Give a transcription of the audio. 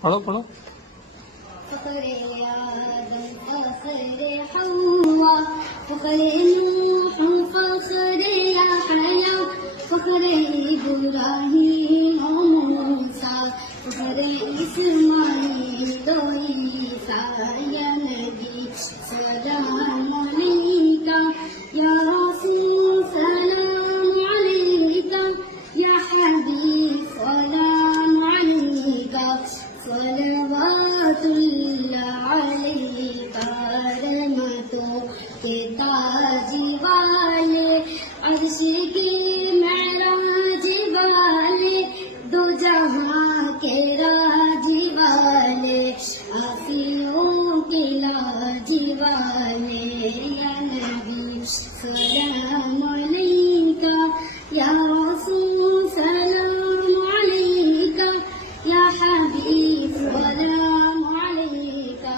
پڑھو پڑھو. فخر آدم فخر حوا فخر نوح فخر يحيى فخر إبراهيم وموسى فخر إسماعيل وعيسى يا نبي سلام عليك يا رسول سلام عليك يا حبيب سلام عليك صلوات اللہ علیہ رحمتوں کے تاج والے عرش کی معراج والے دو جہاں کے راج والے آسیوں کے لاج والے یا نبی سلام علیکہ یا رسول سلام علیکہ یا حبیب سلام علیکہ